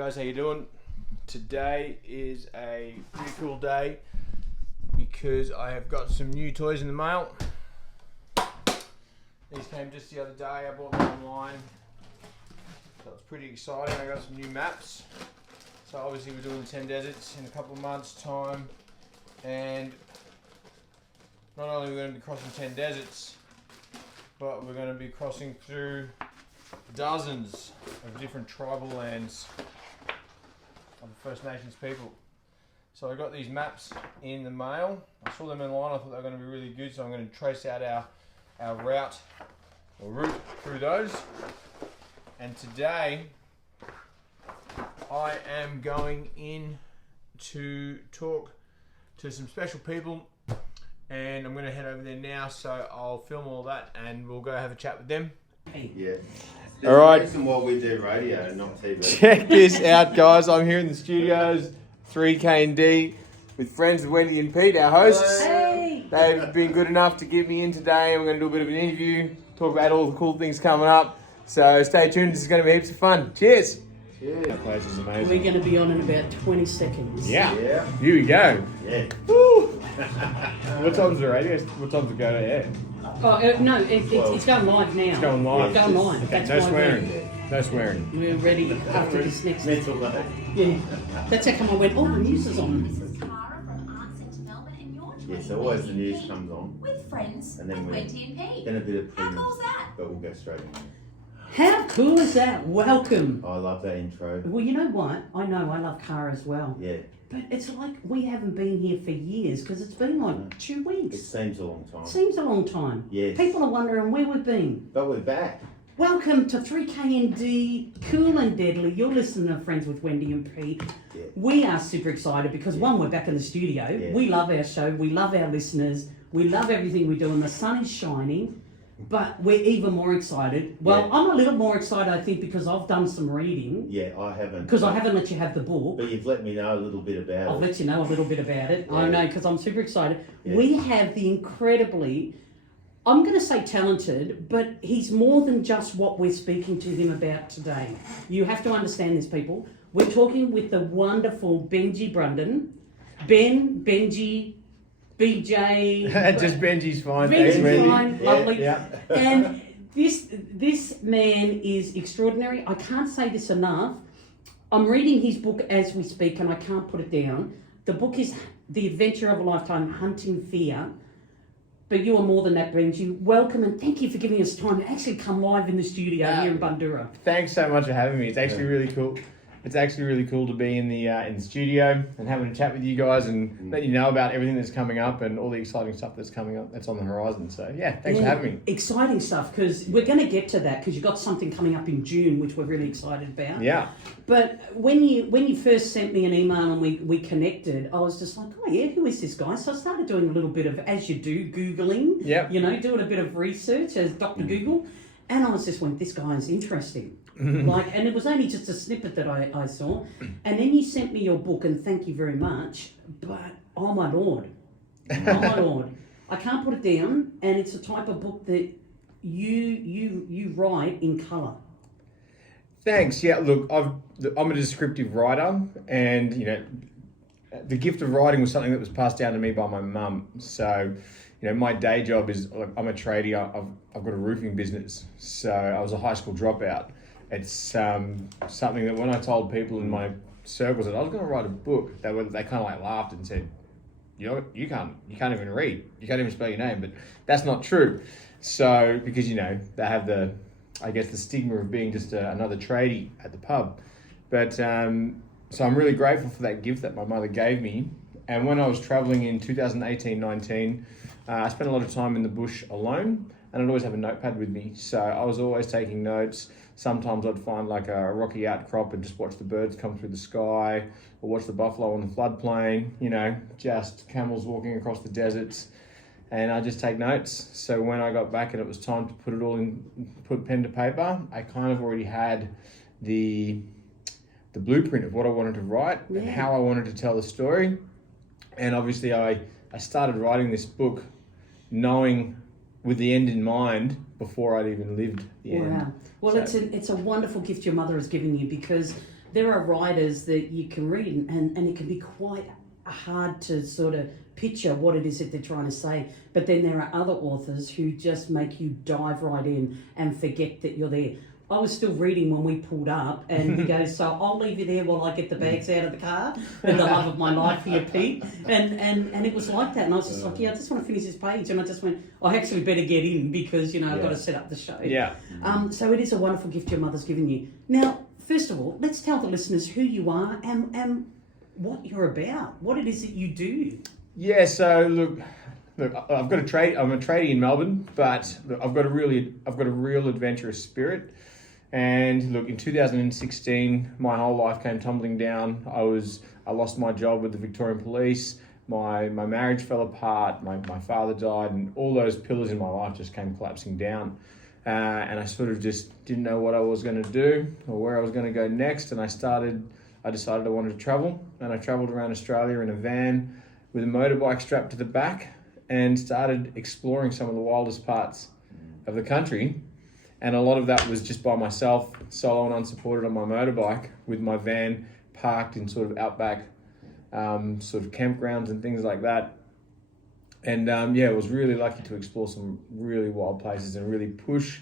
guys, how you doing? Today is a pretty cool day because I have got some new toys in the mail. These came just the other day. I bought them online, so it's pretty exciting. I got some new maps. So obviously we're doing the 10 deserts in a couple of months' time, and not only are we going to be crossing 10 deserts, but we're going to be crossing through dozens of different tribal lands of the First Nations people. So I got these maps in the mail. I saw them online. I thought they were going to be really good, so I'm going to trace out our route through those. And today I am going in to talk to some special people, and I'm going to head over there now, so I'll film all that and we'll go have a chat with them. Yeah. All right. Reason why we do radio, not TV. Check this out, guys. I'm here in the studios, 3K&D, with friends of Wendy and Pete, our hosts. Hey! They've been good enough to get me in today, and we're going to do a bit of an interview, talk about all the cool things coming up. So stay tuned. This is going to be heaps of fun. Cheers. Cheers. That place is amazing. We're going to be on in about 20 seconds. Yeah. Yeah. Here we go. Yeah. Woo. What time's the radio? What time's it go to air? Oh, no, it's going live now. It's going live. It's going live. Okay, That's no why swearing. No swearing. We're ready after this next... Mental load. Yeah. That's how come I went, oh, the news is on. Yes, always the news comes on. With friends, And then with we- Wendy and Pete. Then a bit of How premium, cool's that? but we'll go straight in. How cool is that? Welcome. I love that intro. Well, you know what? I know I love car as well. Yeah. But it's like we haven't been here for years because it's been like 2 It weeks. seems a long time. Seems a long time. Yes. People are wondering where we've been. But we're back. Welcome to 3K&D, Cool and Deadly. You're listening to Friends with Wendy and Pete. Yeah. We are super excited because one, we're back in the studio. Yeah. We love our show. We love our listeners. We love everything we do, and the sun is shining. But we're even more excited. Well, Yeah. I'm a little more excited, I think, because I've done some reading. Yeah, I haven't. Because I haven't let you have the book. But you've let me know a little bit about I'll it. let you know a little bit about it. I Yeah. know, because I'm super excited. Yeah. We have the incredibly, I'm going to say talented, but he's more than just what we're speaking to him about today. You have to understand this, people. We're talking with the wonderful Benji Brunden. Benji, BJ. Just Benji's fine. Benji's Thanks, Wendy. fine, Yeah, lovely. yeah. And this man is extraordinary. I can't say this enough. I'm reading his book as we speak, and I can't put it down. The book is The Adventure of a Lifetime, Hunting Fear. But you are more than that, Benji. Welcome, and thank you for giving us time to actually come live in the studio here in Bundoora. Thanks so much for having me. It's actually really cool. It's actually really cool to be in the studio and having a chat with you guys and let you know about everything that's coming up and all the exciting stuff that's coming up, that's on the horizon. So yeah, thanks for having me. Exciting stuff, because we're going to get to that, because you've got something coming up in June, which we're really excited about. Yeah. But when you first sent me an email and we connected, I was just like, oh yeah, who is this guy? So I started doing a little bit of, as you do, Googling, Yep. you know, doing a bit of research as Dr. Google. And I was just went, this guy is interesting. And it was only just a snippet that I saw. And then you sent me your book, and thank you very much. But, oh my Lord. Oh my Lord. I can't put it down, and it's a type of book that you write in colour. Thanks. Yeah, look, I'm a descriptive writer, and you know, the gift of writing was something that was passed down to me by my mum. So, you know, my day job is, like, I'm a tradie. I've got a roofing business. So I was a high school dropout. It's something that when I told people in my circles that I was going to write a book, they kind of like laughed and said, you can't even read, you can't even spell your name. But that's not true. So because, you know, they have the stigma of being just another tradie at the pub. But so I'm really grateful for that gift that my mother gave me. And when I was traveling in 2018-19, I spent a lot of time in the bush alone, and I'd always have a notepad with me. So I was always taking notes. Sometimes I'd find like a rocky outcrop and just watch the birds come through the sky, or watch the buffalo on the floodplain, you know, just camels walking across the deserts. And I just take notes. So when I got back and it was time to put it all in, put pen to paper, I kind of already had the blueprint of what I wanted to write and how I wanted to tell the story. And obviously I started writing this book knowing with the end in mind before I'd even lived the end. Wow. Well, So- it's a wonderful gift your mother has given you, because there are writers that you can read and it can be quite hard to sort of picture what it is that they're trying to say. But then there are other authors who just make you dive right in and forget that you're there. I was still reading when we pulled up, and he goes, so I'll leave you there while I get the bags out of the car, and the love of my life for you, Pete. And it was like that, and I was just like, yeah, I just want to finish this page. And I just went, I actually better get in because, I've got to set up the show. Yeah. So it is a wonderful gift your mother's given you. Now, first of all, let's tell the listeners who you are and what you're about, what it is that you do. Yeah, so look, I've got a trade. I'm a tradie in Melbourne, but look, I've got a real adventurous spirit. And look, in 2016, my whole life came tumbling down. I lost my job with the Victorian Police. My marriage fell apart. My father died, and all those pillars in my life just came collapsing down. And I sort of just didn't know what I was going to do or where I was going to go next. And I decided I wanted to travel, and I travelled around Australia in a van with a motorbike strapped to the back, and started exploring some of the wildest parts of the country. And a lot of that was just by myself, solo and unsupported on my motorbike, with my van parked in sort of outback sort of campgrounds and things like that. And I was really lucky to explore some really wild places and really push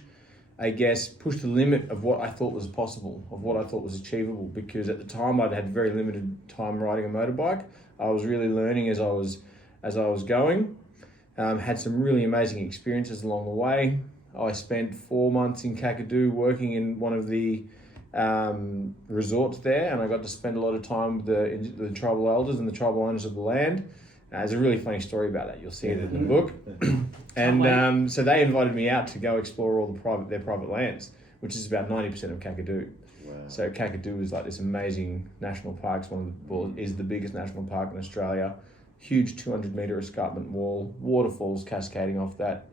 the limit of what I thought was possible, of what I thought was achievable. Because at the time I'd had very limited time riding a motorbike. I was really learning as I was going. Had some really amazing experiences along the way. I spent 4 months in Kakadu working in one of the resorts there, and I got to spend a lot of time with the tribal elders and the tribal owners of the land. There's a really funny story about that. You'll see it in the book. And so they invited me out to go explore all their private lands, which is about 90% of Kakadu. Wow. So Kakadu is like this amazing national park. Is the biggest national park in Australia. Huge 200-metre escarpment wall, waterfalls cascading off that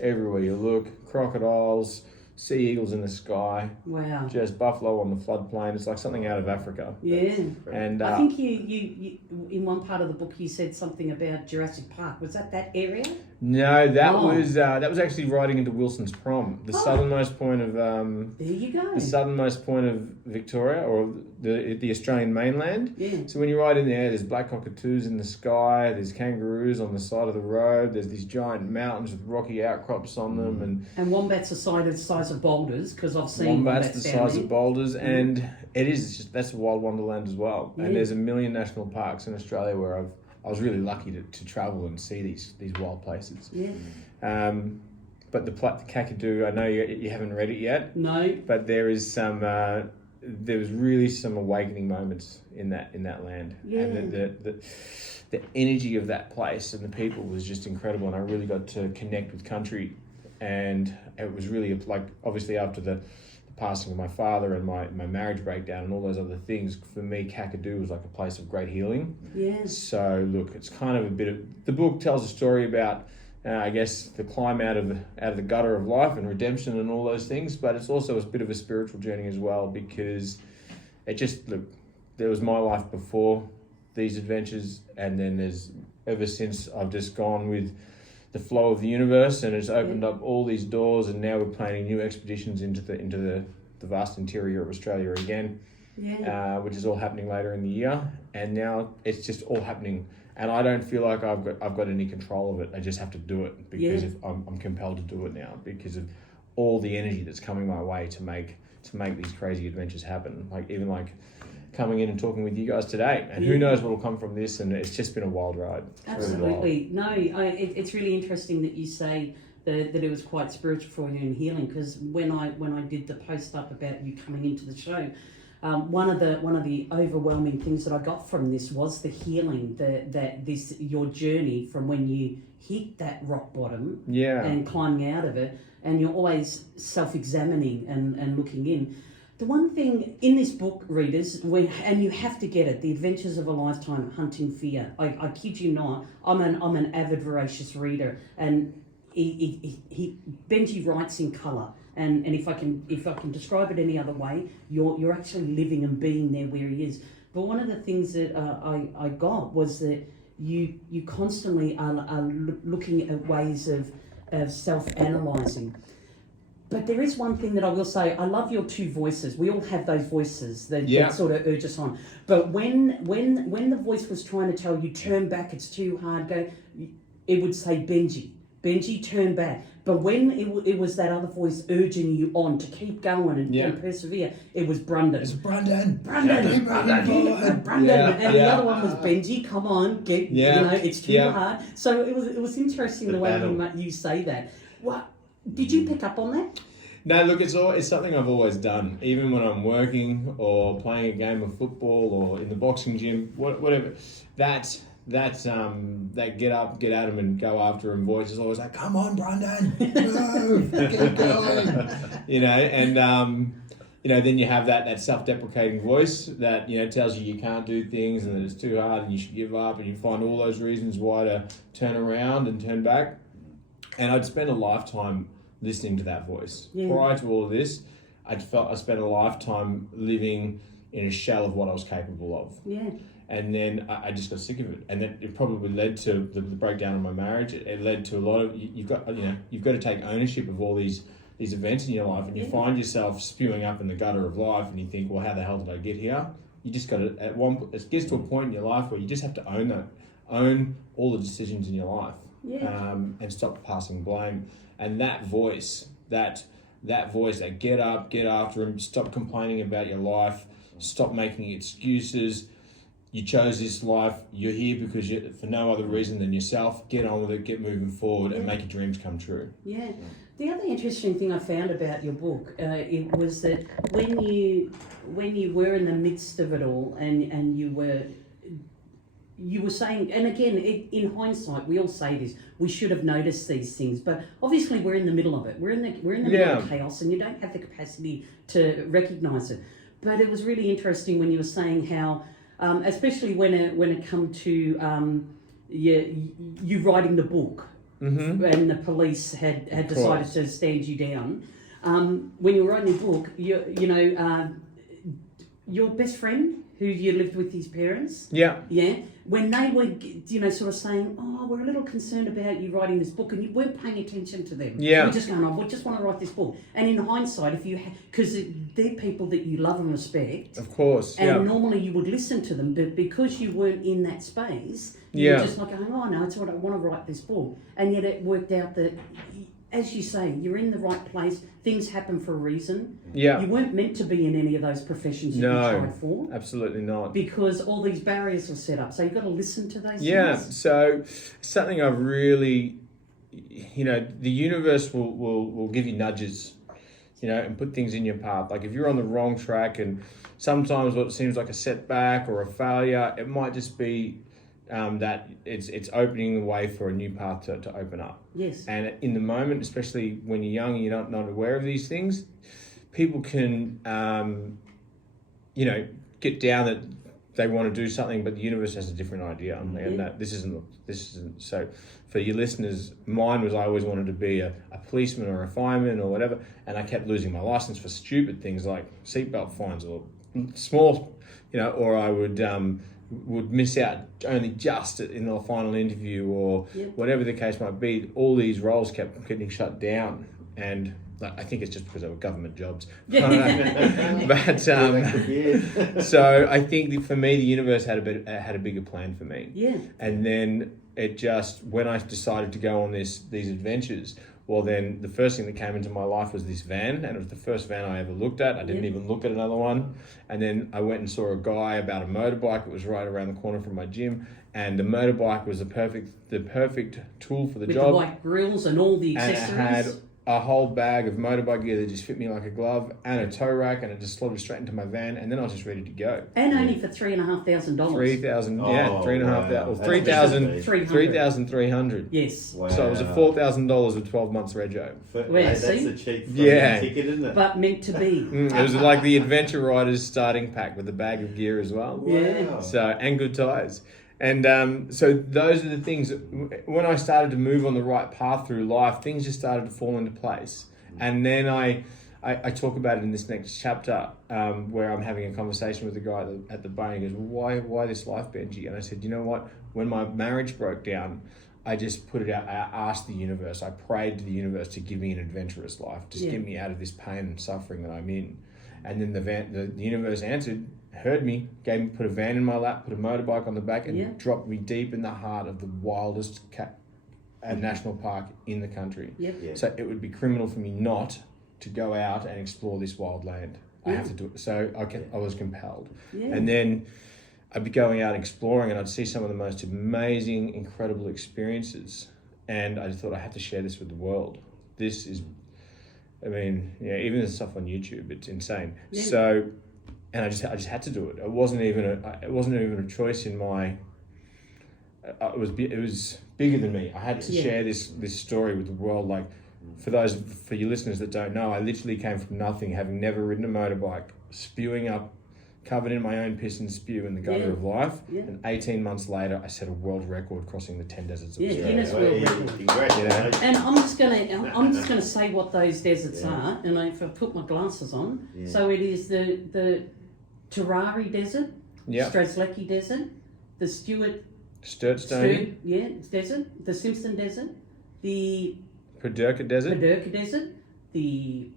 everywhere you look, crocodiles, sea eagles in the sky. Wow. Just buffalo on the floodplain. It's like something out of Africa. Yeah. And I think you in one part of the book you said something about Jurassic Park. Was that area? No, that was actually riding into Wilson's Prom, the southernmost point of there you go. the southernmost point of Victoria, or the Australian mainland. Yeah. So when you ride in there, there's black cockatoos in the sky, there's kangaroos on the side of the road, there's these giant mountains with rocky outcrops on them, And wombats the size of boulders, because I've seen wombats the size there. of boulders, and that's a wild wonderland as well. Yeah. And there's a million national parks in Australia where I was really lucky to travel and see these wild places. Yeah. But the Kakadu, I know you haven't read it yet. No. But there is there was really some awakening moments in that land. Yeah. And the energy of that place and the people was just incredible, and I really got to connect with country. And it was really like, obviously after the passing of my father and my marriage breakdown and all those other things, for me Kakadu was like a place of great healing. Yeah. So look, it's kind of the book tells a story about I guess the climb out of the gutter of life and redemption and all those things, but it's also a bit of a spiritual journey as well, because there was my life before these adventures, and then ever since I've just gone with the flow of the universe, and it's opened up all these doors, and now we're planning new expeditions into the vast interior of Australia again, which is all happening later in the year, and now it's just all happening. And I don't feel like I've got any control of it. I just have to do it because I'm compelled to do it now because of all the energy that's coming my way to make these crazy adventures happen. Like even like coming in and talking with you guys today, and who knows what will come from this. And it's just been a wild ride. Absolutely. Really wild. It's really interesting that you say that it was quite spiritual for you and healing, because when I did the post up about you coming into the show, one of the overwhelming things that I got from this was the healing, your journey from when you hit that rock bottom and climbing out of it, and you're always self-examining and looking in. The one thing in this book, readers, and you have to get it, The Adventures of a Lifetime, Hunting Fear. I kid you not, I'm an avid, voracious reader, and Benji writes in colour. And if I can describe it any other way, you're actually living and being there where he is. But one of the things that I got was that you constantly are looking at ways of self-analysing. But there is one thing that I will say. I love your two voices. We all have those voices that, Yeah. that sort of urge us on. But when the voice was trying to tell you, turn back, it's too hard, go, it would say, Benji, turn back. But when it was that other voice urging you on to keep going and persevere, it was Brandon. It's Brandon. Brandon. Yeah, And the other one was Benji. Come on, it's too Yeah. hard. So it was interesting the way you say that. What did you pick up on that? No, look, it's something I've always done. Even when I'm working or playing a game of football or in the boxing gym, whatever. That get up, get at him and go after him voice is always like, come on, Brandon, move, keep going. Then you have that self-deprecating voice that, tells you can't do things and that it's too hard and you should give up, and you find all those reasons why to turn around and turn back. And I'd spent a lifetime listening to that voice. Yeah. Prior to all of this, I spent a lifetime living in a shell of what I was capable of. Yeah. And then I just got sick of it, and then it probably led to the breakdown of my marriage. It led to a lot of you've got to take ownership of all these events in your life, and you find yourself spewing up in the gutter of life, and you think, well, how the hell did I get here? You just got to it gets to a point in your life where you just have to own all the decisions in your life, and stop passing blame. And that voice, that get up, get after him, stop complaining about your life, stop making excuses. You chose this life. You're here because for no other reason than yourself. Get on with it. Get moving forward, and make your dreams come true. Yeah. The other interesting thing I found about your book, it was that when you were in the midst of it all, and you were saying, and again, in hindsight, we all say this: we should have noticed these things. But obviously, we're in the middle of it. We're in the middle of chaos, and you don't have the capacity to recognise it. But it was really interesting when you were saying how. Especially when it come to you writing the book, and the police had decided to stand you down. When you were writing the book, your best friend who you lived with his parents, when they were sort of saying, oh, we're a little concerned about you writing this book, and you weren't paying attention to them. You're just going, we just want to write this book. And in hindsight, because they're people that you love and respect, of course, and normally you would listen to them, but because you weren't in that space, you were just like going, oh no, it's all right, I want to write this book. And yet it worked out that, as you say, you're in the right place. Things happen for a reason. Yeah. You weren't meant to be in any of those professions that you tried for. Absolutely not. Because all these barriers were set up. So you've got to listen to those things. So something I've really, the universe will give you nudges, and put things in your path. Like if you're on the wrong track, and sometimes what seems like a setback or a failure, it might just be that it's opening the way for a new path to open up. Yes. And in the moment, especially when you're young and you're not aware of these things, people can, get down that they want to do something, but the universe has a different idea, and that this isn't. So, for your listeners, mine was I always wanted to be a policeman or a fireman or whatever, and I kept losing my license for stupid things like seatbelt fines or small, or I would miss out only just in the final interview or whatever the case might be. All these roles kept getting shut down, and I think it's just because they were government jobs. But so I think for me, the universe had a bigger plan for me. Yeah. And then it just, when I decided to go on these adventures, well, then the first thing that came into my life was this van, and it was the first van I ever looked at. I didn't even look at another one. And then I went and saw a guy about a motorbike that was right around the corner from my gym, and the motorbike was the perfect tool for the job. With the white grills and all the accessories. And it had a whole bag of motorbike gear that just fit me like a glove, and a tow rack, and it just slotted straight into my van, and then I was just ready to go. And only for $3,500. $3,300. Yes. Wow. So it was a $4,000 with 12 months rego. That's a cheap ticket, isn't it? But meant to be. It was like the Adventure Riders starting pack with a bag of gear as well. Wow. So, and good tyres. And so those are the things, when I started to move on the right path through life, things just started to fall into place. And then I talk about it in this next chapter, where I'm having a conversation with the guy at the bar, and he goes, why this life, Benji? And I said, you know what? When my marriage broke down, I just put it out. I asked the universe. I prayed to the universe to give me an adventurous life. Just get me out of this pain and suffering that I'm in. And then the universe answered, heard me, put a van in my lap, put a motorbike on the back, and dropped me deep in the heart of the wildest national park in the country. So it would be criminal for me not to go out and explore this wild land. I have to do it. So I was compelled. And then I'd be going out exploring, and I'd see some of the most amazing, incredible experiences. And I just thought, I have to share this with the world. This is, I mean, even the stuff on YouTube, it's insane. So, and I just had to do it. It wasn't even a choice in my. It was bigger than me. I had to share this story with the world. Like, for you listeners that don't know, I literally came from nothing, having never ridden a motorbike, spewing up, covered in my own piss and spew in the gutter of life. And 18 months later, I set a world record crossing the 10 deserts of Australia. Guinness World Record. Congratulations. And I'm just gonna say what those deserts are, and if I put my glasses on. So it is the Terrari Desert, Strzelecki Desert, the Sturtstone Desert, the Simpson Desert, the Perdurka Desert, the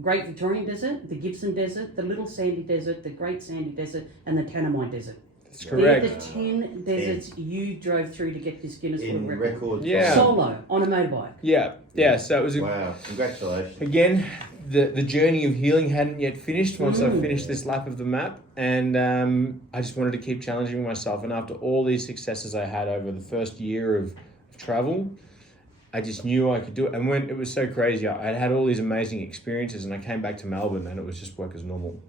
Great Victorian Desert, the Gibson Desert, the Little Sandy Desert, the Great Sandy Desert, and the Tanami Desert. That's correct. They're the 10 deserts you drove through to get this Guinness World Record. Yeah. Solo, on a motorbike. Yeah. So it was wow, congratulations. Again, the journey of healing hadn't yet finished once I finished this lap of the map. And I just wanted to keep challenging myself. And after all these successes I had over the first year of travel, I just knew I could do it. And when it was so crazy, I had all these amazing experiences, and I came back to Melbourne and it was just work as normal.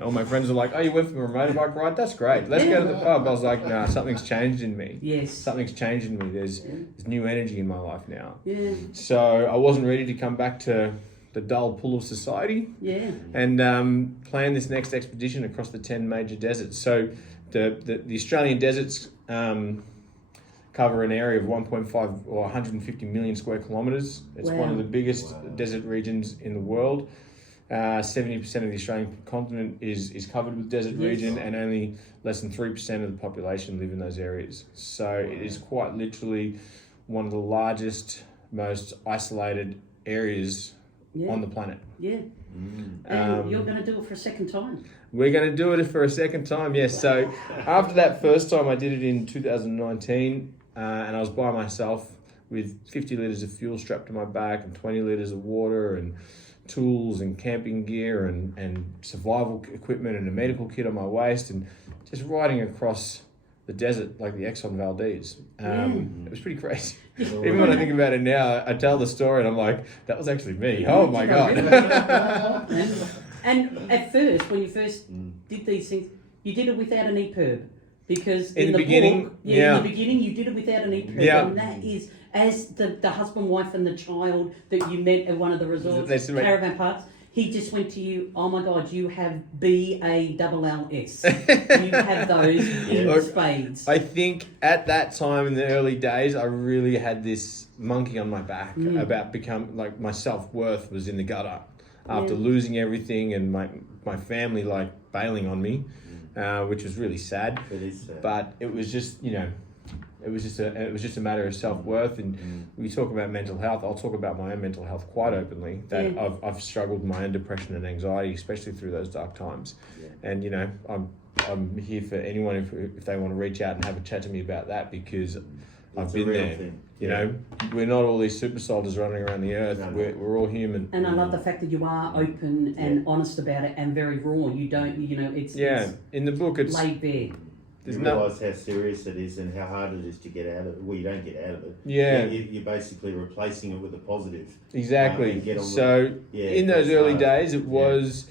All my friends were like, oh, you went for a motorbike ride? That's great. Let's go to the pub. I was like, nah, something's changed in me. Something's changed in me. There's new energy in my life now. So I wasn't ready to come back to the dull pull of society. And plan this next expedition across the 10 major deserts. So the Australian deserts cover an area of 1.5 or 150 million square kilometres. It's one of the biggest desert regions in the world. 70% of the Australian continent is covered with desert region, and only less than 3% of the population live in those areas. So it is quite literally one of the largest, most isolated areas on the planet. And you're going to do it for a second time. We're going to do it for a second time, yes. So after that first time, I did it in 2019, and I was by myself with 50 litres of fuel strapped to my back and 20 litres of water and tools and camping gear and survival equipment and a medical kit on my waist, and just riding across the desert like the Exxon Valdez. It was pretty crazy. Even when I think about it now, I tell the story and I'm like, that was actually me. Oh my God. And at first, when you first did these things, you did it without an EPIRB. Because in the beginning, book, in the beginning, you did it without an EPIRB. And that is, as the husband, wife, and the child that you met at one of the resorts, caravan parks, he just went to you, oh my God, you have BALLS. You have those in spades. I think at that time in the early days, I really had this monkey on my back about my self-worth was in the gutter after losing everything and my family like bailing on me, which was really sad. It is sad. But it was just, it was just a matter of self-worth. And we talk about mental health. I'll talk about my own mental health quite openly, that I've struggled with my own depression and anxiety, especially through those dark times. And I'm here for anyone if they want to reach out and have a chat to me about that, because I've been there. We're not all these super soldiers running around the earth. No. We're all human. And I love the fact that you are open and honest about it and very raw. You don't, it's in the book it's laid bare. You realise how serious it is and how hard it is to get out of it. Well, you don't get out of it. You're basically replacing it with a positive. Exactly. In those early days, it was.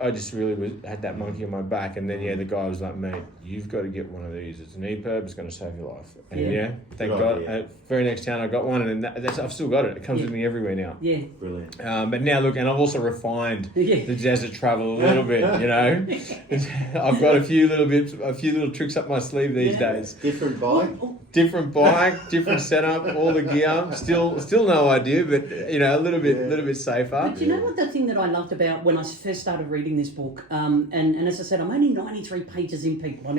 I just really had that monkey on my back, and then the guy was like, "Mate, you've got to get one of these. It's an EPIRB. It's going to save your life." And thank God. Very next town, I got one, and I've still got it. It comes with me everywhere now. Yeah, brilliant. But now look, and I've also refined the desert travel a little bit. I've got a few little tricks up my sleeve these days. Different bike, different setup, all the gear. Still no idea, but a little bit safer. But you know what the thing that I loved about when I first started started reading this book, and as I said, I'm only 93 pages in, people, and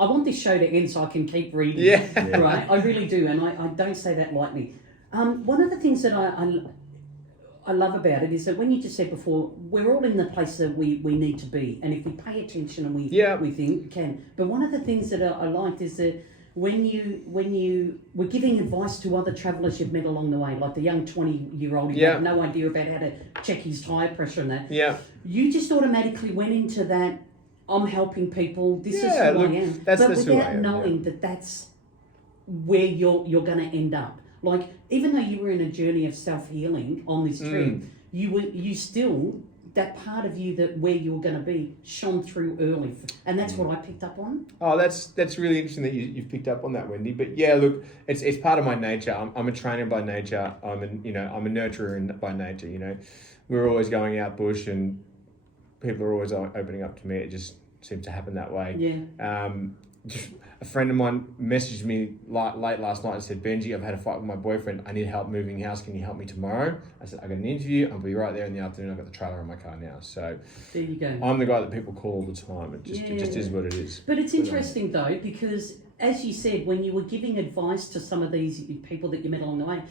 I want this show to end so I can keep reading. Yeah. Right, I really do, and I don't say that lightly. One of the things that I love about it is that when you just said before, we're all in the place that we need to be, and if we pay attention and we think we can. But one of the things that I liked is that when you were giving advice to other travellers you've met along the way, like the young 20-year-old who had no idea about how to check his tyre pressure and that, you just automatically went into that, I'm helping people, this is who I am. But without knowing that that's where you're going to end up. Like, even though you were in a journey of self-healing on this trip, you still, that part of you that where you were going to be shone through early, and that's what I picked up on. Oh, that's really interesting that you've picked up on that, Wendy. But yeah, look, it's part of my nature. I'm a trainer by nature. I'm a nurturer by nature. You know, we're always going out bush, and people are always opening up to me. It just seems to happen that way. Yeah. A friend of mine messaged me late last night and said, Benji, I've had a fight with my boyfriend. I need help moving house. Can you help me tomorrow? I said, I got an interview. I'll be right there in the afternoon. I've got the trailer in my car now. So there you go. I'm the guy that people call all the time. It just is what it is. But it's interesting though, because as you said, when you were giving advice to some of these people that you met along the way,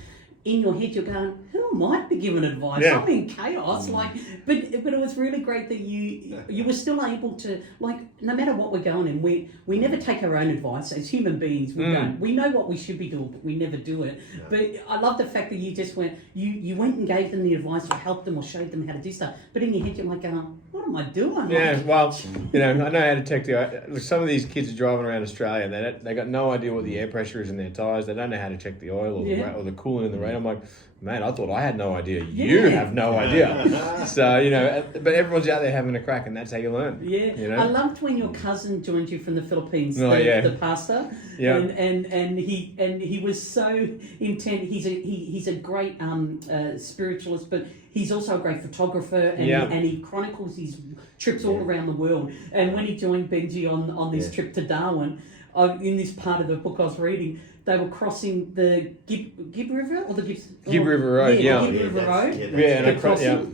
in your head you're going, who am I to be giving advice? I'm in chaos. But it was really great that you were still able to, like, no matter what we're going in, we never take our own advice as human beings. We don't. We know what we should be doing, but we never do it. No. But I love the fact that you just went, you went and gave them the advice or helped them or showed them how to do stuff. But in your head you're like, what am I doing? Yeah, well, I know how to check look, some of these kids are driving around Australia and they got no idea what the air pressure is in their tyres. They don't know how to check the oil or the coolant in the rain. I'm like, man, I thought I had no idea. You have no idea. So, but everyone's out there having a crack, and that's how you learn. Yeah. You know? I loved when your cousin joined you from the Philippines, the pastor. Yeah. And he was so intent. He's a great spiritualist, but he's also a great photographer, and he chronicles his trips all around the world. And when he joined Benji on this trip to Darwin, in this part of the book I was reading, they were crossing the Gib River or the Gib River Road, Gib River Road.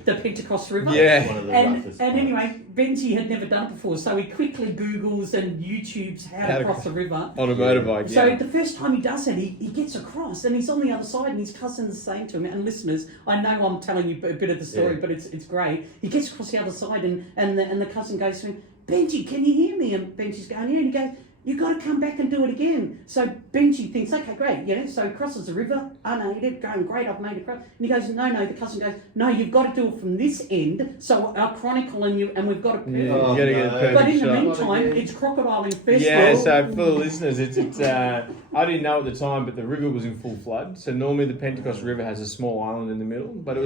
The Pentecost River. Yeah. And anyway, Benji had never done it before, so he quickly Googles and YouTubes how to cross the river. On a motorbike, So the first time he does that, he gets across and he's on the other side and his cousin's saying to him, and listeners, I know I'm telling you a bit of the story, but it's great. He gets across the other side and the cousin goes to him, Benji, can you hear me? And Benji's going, yeah, and he goes, you've got to come back and do it again. So Benji thinks, okay, great, so he crosses the river, unaided, going, great, I've made it cross. And he goes, no, the cousin goes, no, you've got to do it from this end, so I'll chronicle and we've got to you gotta get a perfect But in the shot. meantime, it's crocodiling first. Yeah, so for the listeners, it's I didn't know at the time, but the river was in full flood. So normally the Pentecost River has a small island in the middle, but it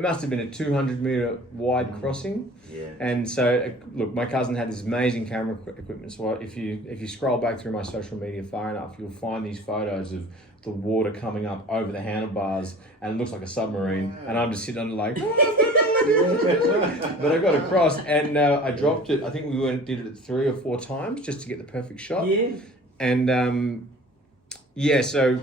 must have been a 200-metre wide crossing. Yeah. And so, look, my cousin had this amazing camera equipment. So if you scroll back through my social media far enough, you'll find these photos of the water coming up over the handlebars, and it looks like a submarine. And I'm just sitting on it like, but I got across, and I dropped it. I think we did it 3 or 4 times just to get the perfect shot. Yeah. And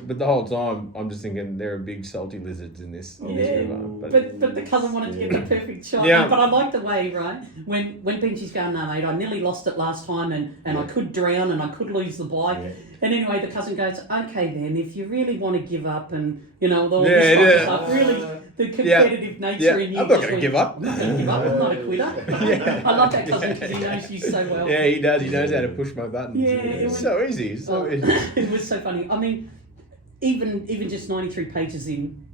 but the whole time I'm just thinking there are big salty lizards in this river. But the cousin wanted to get the perfect shot. Yeah. But I like the way, right? When Benji's going, no mate, I nearly lost it last time and I could drown and I could lose the bike. Yeah. And anyway, the cousin goes, okay then, if you really want to give up and, all this stuff, really, the competitive nature in you. I'm not going to give up. I'm not going to give up, I'm not a quitter. I love that cousin because he knows you so well. Yeah, he does. He knows how to push my buttons. Yeah, it's so easy. It was so funny. I mean, even just 93 pages in,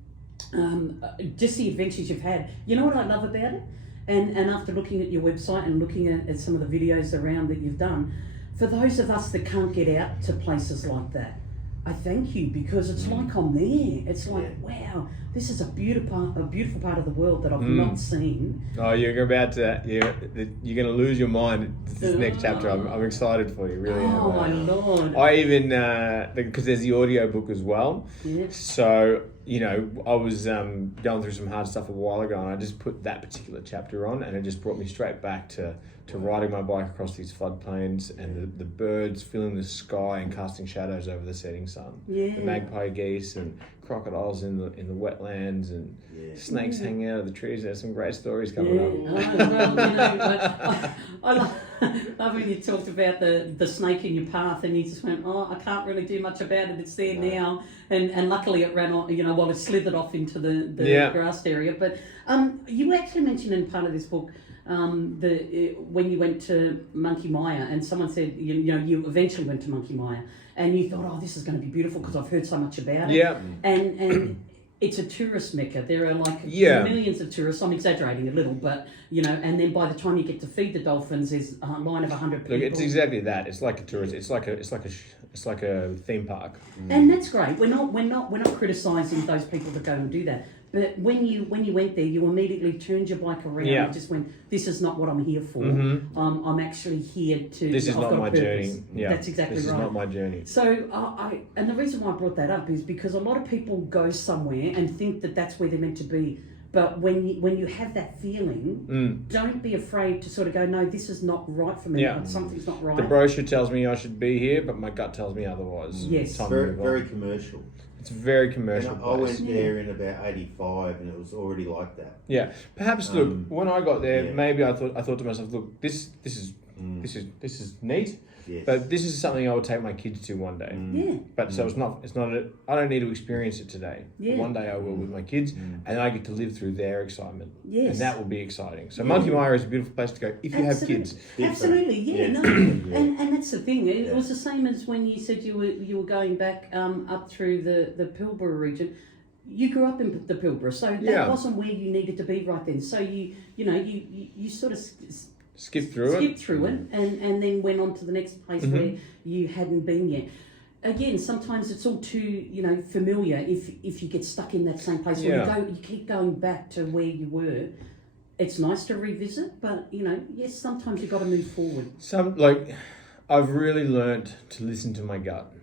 just the adventures you've had. You know what I love about it? And after looking at your website and looking at some of the videos around that you've done, for those of us that can't get out to places like that, I thank you, because it's like I'm there. It's like, wow, this is a beautiful part of the world that I've not seen. Oh, you're going to lose your mind this next chapter. I'm excited for you, really. Oh, my Lord. I even, because there's the audio book as well. Yeah. So, I was going through some hard stuff a while ago, and I just put that particular chapter on, and it just brought me straight back to to riding my bike across these floodplains and the birds filling the sky and casting shadows over the setting sun. Yeah. The magpie geese and crocodiles in the wetlands and snakes hanging out of the trees. There's some great stories coming up. I love when you talked about the snake in your path, and you just went, I can't really do much about it. It's there now, and luckily it ran on. While it slithered off into the grassed area. But you actually mentioned in part of this book. When you went to Monkey Mia, and someone said, you eventually went to Monkey Mia, and you thought, this is going to be beautiful because I've heard so much about it. Yeah. And it's a tourist mecca. There are millions of tourists. I'm exaggerating a little, but and then by the time you get to feed the dolphins, there's a line of 100 people. Look, it's exactly that. It's like a tourist. It's like a theme park. And that's great. We're not criticising those people that go and do that. But when you went there, you immediately turned your bike around and just went, this is not what I'm here for. Mm-hmm. I'm actually here to... This is not my journey. Yeah, that's exactly right. This is not my journey. So, and the reason why I brought that up is because a lot of people go somewhere and think that that's where they're meant to be. But when you have that feeling, don't be afraid to sort of go, no, this is not right for me. Yeah. Something's not right. The brochure tells me I should be here, but my gut tells me otherwise. Yes. Very commercial. It's very commercial. I went there in about 85, and it was already like that. Yeah, perhaps. Look, when I got there, maybe I thought to myself, look, this is neat, but this is something I would take my kids to one day. Yeah. But so it's not. I don't need to experience it today. Yeah. But one day I will with my kids, and I get to live through their excitement. Yes. And that will be exciting. So Monkey Mia is a beautiful place to go if you have kids. Absolutely, yeah, no, and that's the thing. It was the same as when you said you were going back up through the Pilbara region. You grew up in the Pilbara, so that wasn't where you needed to be right then. So you sort of skip through it, and then went on to the next place where you hadn't been yet. Again, sometimes it's all too familiar if you get stuck in that same place. Or you keep going back to where you were. It's nice to revisit, but yes, sometimes you've got to move forward. I've really learnt to listen to my gut.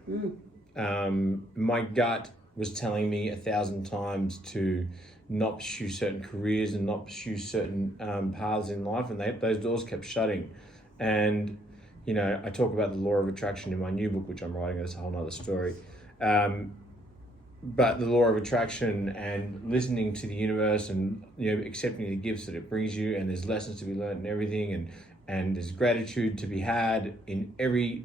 My gut was telling me 1,000 times to not pursue certain careers and not pursue certain paths in life, and those doors kept shutting. And I talk about the law of attraction in my new book, which I'm writing. That's a whole other story. But the law of attraction and listening to the universe and accepting the gifts that it brings you, and there's lessons to be learned in everything, and there's gratitude to be had in every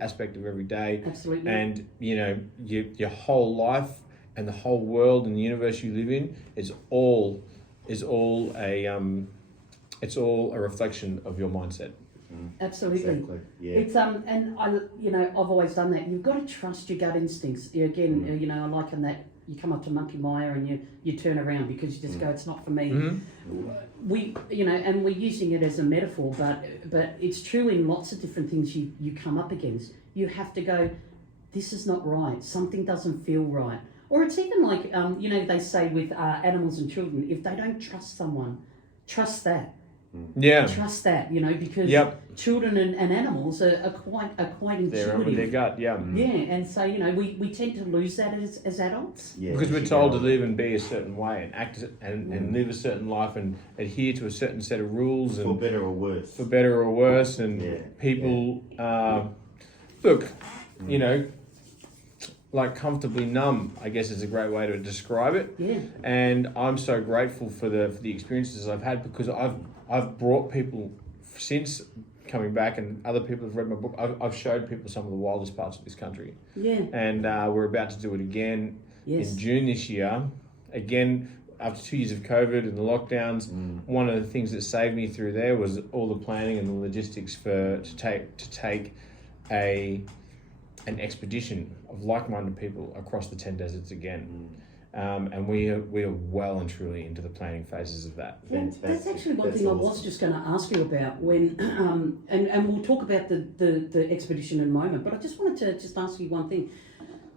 aspect of every day. Absolutely. And your whole life and the whole world and the universe you live in is all a reflection of your mindset. Absolutely. Exactly. Yeah. It's and I've always done that. You've got to trust your gut instincts. Again, I liken that. You come up to Monkey Mia and you turn around because you just go, it's not for me. We and we're using it as a metaphor, but it's true in lots of different things you come up against. You have to go, this is not right. Something doesn't feel right. Or it's even like they say with animals and children, if they don't trust someone, trust that. Yeah. Trust that, because children and animals are quite intuitive. They're with their gut, Yeah, and so, we tend to lose that as adults. Yeah, because we're told to live and be a certain way and act and live a certain life and adhere to a certain set of rules. For better or worse. For better or worse. And people, look, like comfortably numb, I guess is a great way to describe it. Yeah. And I'm so grateful for the experiences I've had, because I've brought people since coming back, and other people have read my book. I've showed people some of the wildest parts of this country. Yeah. And we're about to do it again in June this year. Again, after 2 years of COVID and the lockdowns, one of the things that saved me through there was all the planning and the logistics to take an expedition of like-minded people across the 10 deserts again. And we are well and truly into the planning phases of that. That's actually one thing awesome. I was just going to ask you about when, and we'll talk about the expedition in a moment, but I just wanted to just ask you one thing.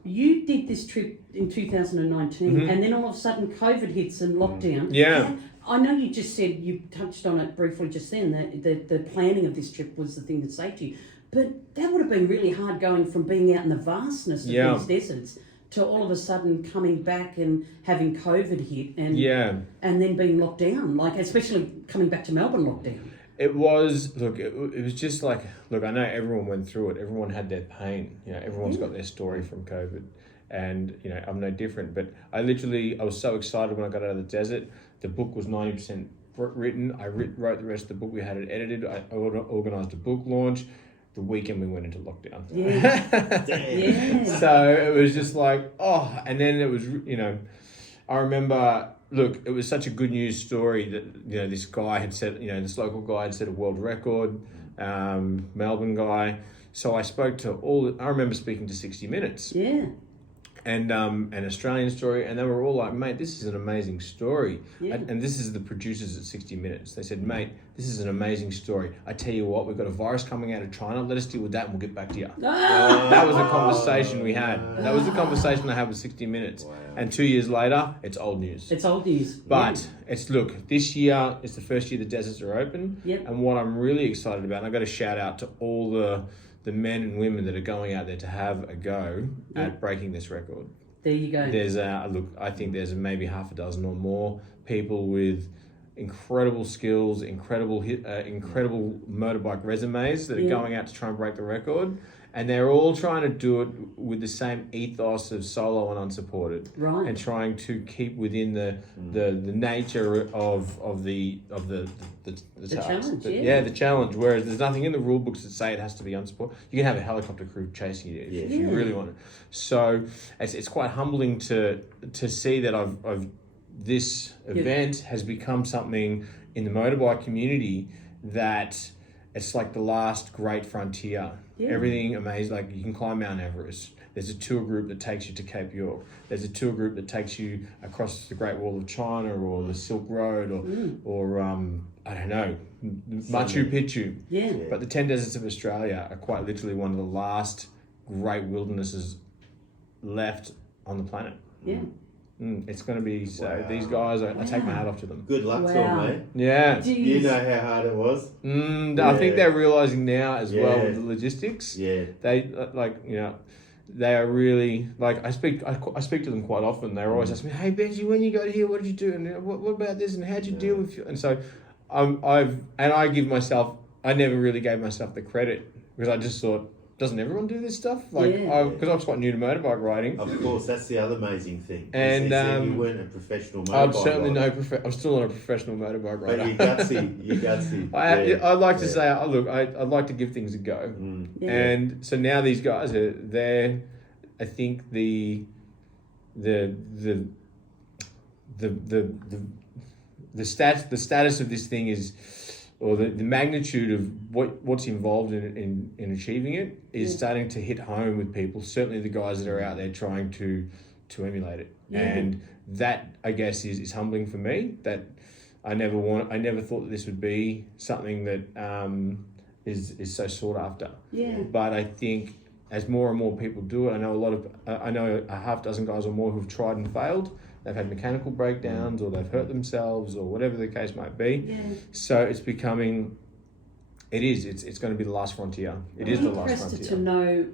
You did this trip in 2019, and then all of a sudden COVID hits and lockdown. Yeah. And I know you just said, you touched on it briefly just then, that the planning of this trip was the thing that saved you. But that would have been really hard going from being out in the vastness of these deserts to all of a sudden coming back and having COVID hit and then being locked down, like especially coming back to Melbourne lockdown. It was, look, it was just like, look, I know everyone went through it. Everyone had their pain. You know, everyone's got their story from COVID. And, you know, I'm no different. But I was so excited when I got out of the desert. The book was 90% written. I wrote the rest of the book. We had it edited. I organised a book launch. The weekend we went into lockdown. Yeah. So it was just like, oh, and then it was, you know, I remember, look, it was such a good news story that, you know, this guy had set, you know, this local guy had set a world record, Melbourne guy. So I spoke to I remember speaking to 60 Minutes. Yeah. And an Australian story, and they were all like, mate, this is an amazing story. Yeah. And this is the producers at 60 Minutes. They said, mate, this is an amazing story. I tell you what, we've got a virus coming out of China. Let us deal with that and we'll get back to you. That was the conversation we had. That was the conversation I had with 60 Minutes. Wow. And 2 years later, it's old news. It's old news. But look, this year, it's the first year the deserts are open. Yep. And what I'm really excited about, and I've got to shout out to all the men and women that are going out there to have a go at breaking this record. There you go. There's I think there's maybe half a dozen or more people with incredible skills, incredible motorbike resumes that are going out to try and break the record, and they're all trying to do it with the same ethos of solo and unsupported, Right. and trying to keep within the nature of the challenge. the challenge. Whereas there's nothing in the rule books that say it has to be unsupported. You can have a helicopter crew chasing you if you really want it. So it's quite humbling to see that I've this event has become something in the motorbike community that it's like the last great frontier. Yeah. Everything amazing. Like you can climb Mount Everest. There's a tour group that takes you to Cape York. There's a tour group that takes you across the Great Wall of China or the Silk Road or I don't know, Machu Picchu. Yeah. But the 10 deserts of Australia are quite literally one of the last great wildernesses left on the planet. Yeah. It's going to be so. These guys, I take my hat off to them. Good luck to them, mate. Yeah. Jeez. You know how hard it was. I think they're realising now as well with the logistics. Yeah. They they are really like I speak to them quite often. They're always asking me, "Hey Benji, when you got here, what did you do? And what about this? And how'd you deal with you?" And so I never really gave myself the credit because I just thought, doesn't everyone do this stuff? Like, because I was quite new to motorbike riding. Of course, that's the other amazing thing. And you weren't a professional motorbike I'm certainly rider. I'm still not a professional motorbike rider. But you're gutsy. I'd like to say, look, I'd like to give things a go. Yeah. And so now these guys are there. I think the status of this thing is, or the magnitude of what's involved in achieving it is starting to hit home with people. Certainly the guys that are out there trying to emulate it. Yeah. And that, I guess, is humbling for me. That I never thought that this would be something that is so sought after. Yeah. But I think as more and more people do it, I know a half dozen guys or more who've tried and failed. They've had mechanical breakdowns or they've hurt themselves or whatever the case might be. Yeah. So it's becoming, it's going to be the last frontier. It is the last frontier. To know,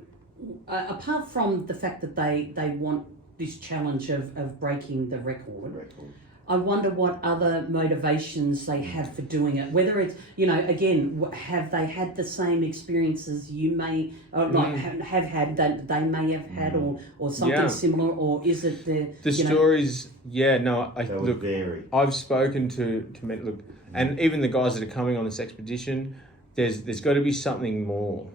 apart from the fact that they want this challenge of breaking the record, I wonder what other motivations they have for doing it. Whether it's, again, have they had the same experiences you may have had that they may have had, or something similar, or is it the stories? Yeah, no, look, vary. I've spoken to men, and even the guys that are coming on this expedition. There's got to be something more,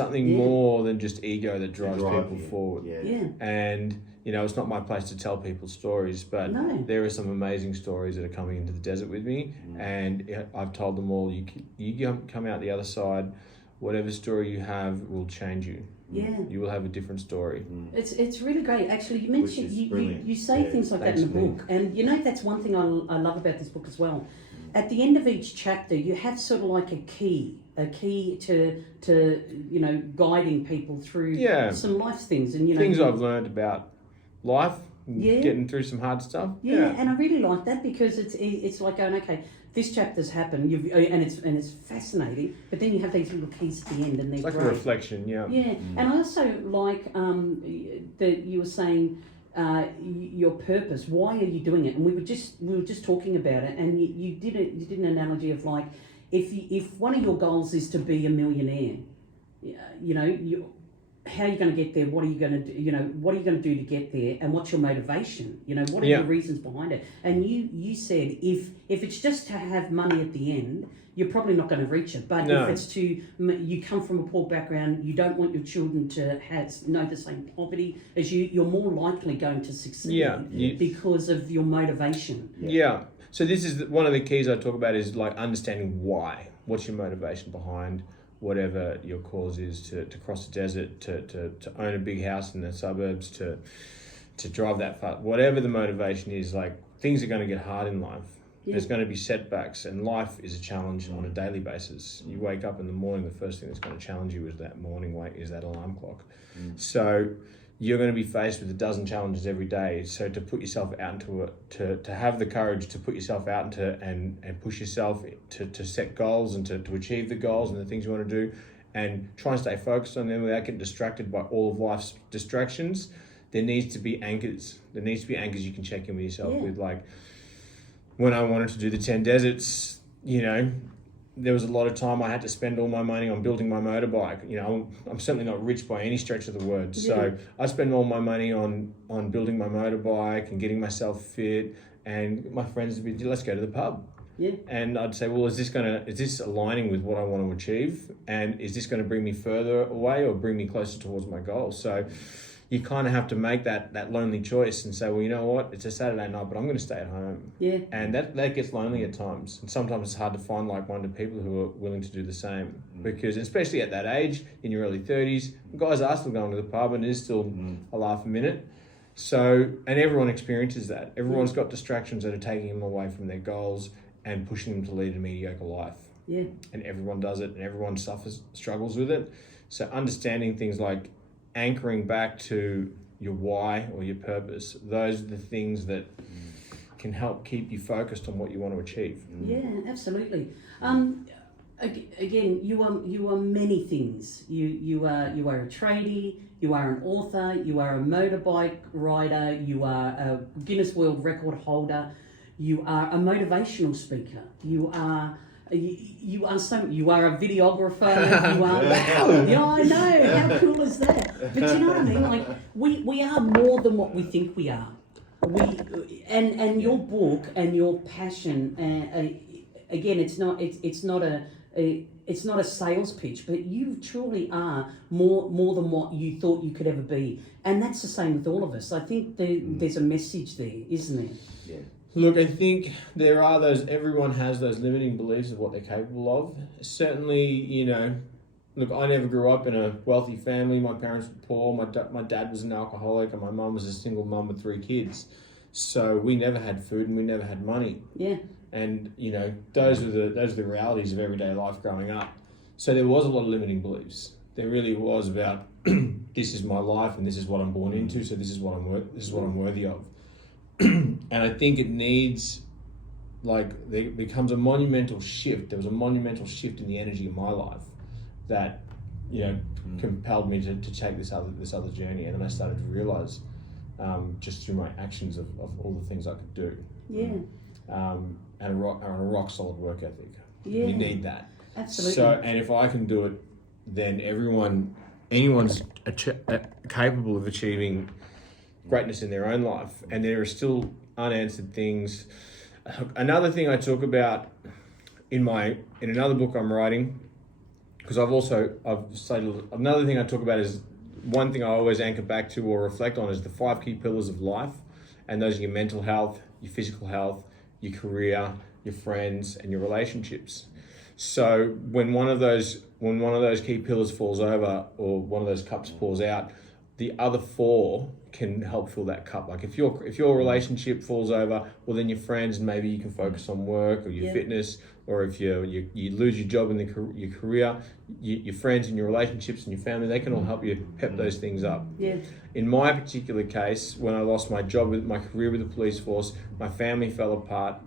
more than just ego that drives people forward. Yeah. And it's not my place to tell people stories, but there are some amazing stories that are coming into the desert with me, and I've told them all, you come out the other side, whatever story you have will change you. Yeah. You will have a different story. It's really great. Actually, you mentioned you say things like that in the book, and that's one thing I love about this book as well. At the end of each chapter, you have sort of like a key to guiding people through some life things, and things I've learned about life, getting through some hard stuff. Yeah, and I really like that because it's like going, okay, this chapter's happened, and it's fascinating. But then you have these little keys at the end, and they're like great. A reflection. Yeah. Yeah, and I also like that you were saying your purpose. Why are you doing it? And we were just talking about it, and you did an analogy of like, if one of your goals is to be a millionaire, how are you going to get there? What are you going to do? What are you going to do to get there? And what's your motivation? What are your reasons behind it? And you said if it's just to have money at the end, you're probably not going to reach it. But if it's you come from a poor background, you don't want your children to know the same poverty as you, you're more likely going to succeed because of your motivation. Yeah. So this is one of the keys I talk about is like understanding why. What's your motivation behind whatever your cause is, to cross the desert, to own a big house in the suburbs, to drive that far. Whatever the motivation is, like things are going to get hard in life. There's going to be setbacks, and life is a challenge on a daily basis. You wake up in the morning, the first thing that's going to challenge you is that morning wake, is that alarm clock. So you're going to be faced with a dozen challenges every day. So to put yourself out into it, to have the courage to put yourself out into and push yourself to set goals and to achieve the goals and the things you want to do, and try and stay focused on them without getting distracted by all of life's distractions. There needs to be anchors. There needs to be anchors you can check in with yourself with. Like when I wanted to do the 10 deserts, there was a lot of time I had to spend all my money on building my motorbike. I'm certainly not rich by any stretch of the word. So I spend all my money on building my motorbike and getting myself fit. And my friends would be, let's go to the pub. Yeah. And I'd say, well, is this aligning with what I want to achieve? And is this going to bring me further away or bring me closer towards my goal? So you kind of have to make that lonely choice and say, well, you know what? It's a Saturday night, but I'm going to stay at home. Yeah. And that gets lonely at times. And sometimes it's hard to find like-minded people who are willing to do the same. Because especially at that age, in your early 30s, guys are still going to the pub and it is still a laugh a minute. So, and everyone experiences that. Everyone's got distractions that are taking them away from their goals and pushing them to lead a mediocre life. Yeah. And everyone does it and everyone struggles with it. So understanding things like anchoring back to your why or your purpose, those are the things that can help keep you focused on what you want to achieve. Yeah, absolutely. Again, you are many things. You are a tradie, you are an author, you are a motorbike rider, you are a Guinness World Record holder, you are a motivational speaker, you are a videographer. You are wow. I know. How cool is that? But you know what I mean? Like we are more than what we think we are. And your book and your passion. Again, it's not a sales pitch, but you truly are more than what you thought you could ever be. And that's the same with all of us. I think there's a message there, isn't there? Yeah. Look, I think everyone has those limiting beliefs of what they're capable of. Certainly, look, I never grew up in a wealthy family. My parents were poor. My dad was an alcoholic and my mum was a single mum with 3 kids. So we never had food and we never had money. Yeah. And, those are the realities of everyday life growing up. So there was a lot of limiting beliefs. There really was about, this is my life and this is what I'm born into, so this is what I'm worthy of. And I think it needs, there becomes a monumental shift. There was a monumental shift in the energy of my life that, compelled me to take this other journey. And then I started to realize, just through my actions of all the things I could do. Yeah. And a rock solid work ethic. Yeah. You need that. Absolutely. So, and if I can do it, then anyone's capable of achieving greatness in their own life. And there are still unanswered things. Another thing I talk about in another book I'm writing, because another thing I talk about is one thing I always anchor back to or reflect on is the 5 key pillars of life. And those are your mental health, your physical health, your career, your friends, and your relationships. So when one of those key pillars falls over or one of those cups pours out, the other 4 can help fill that cup. Like if your relationship falls over, well then your friends, and maybe you can focus on work or your fitness, or if you lose your job in your career, your friends and your relationships and your family, they can all help you pep those things up. Yeah. In my particular case, when I lost my job with my career with the police force, my family fell apart,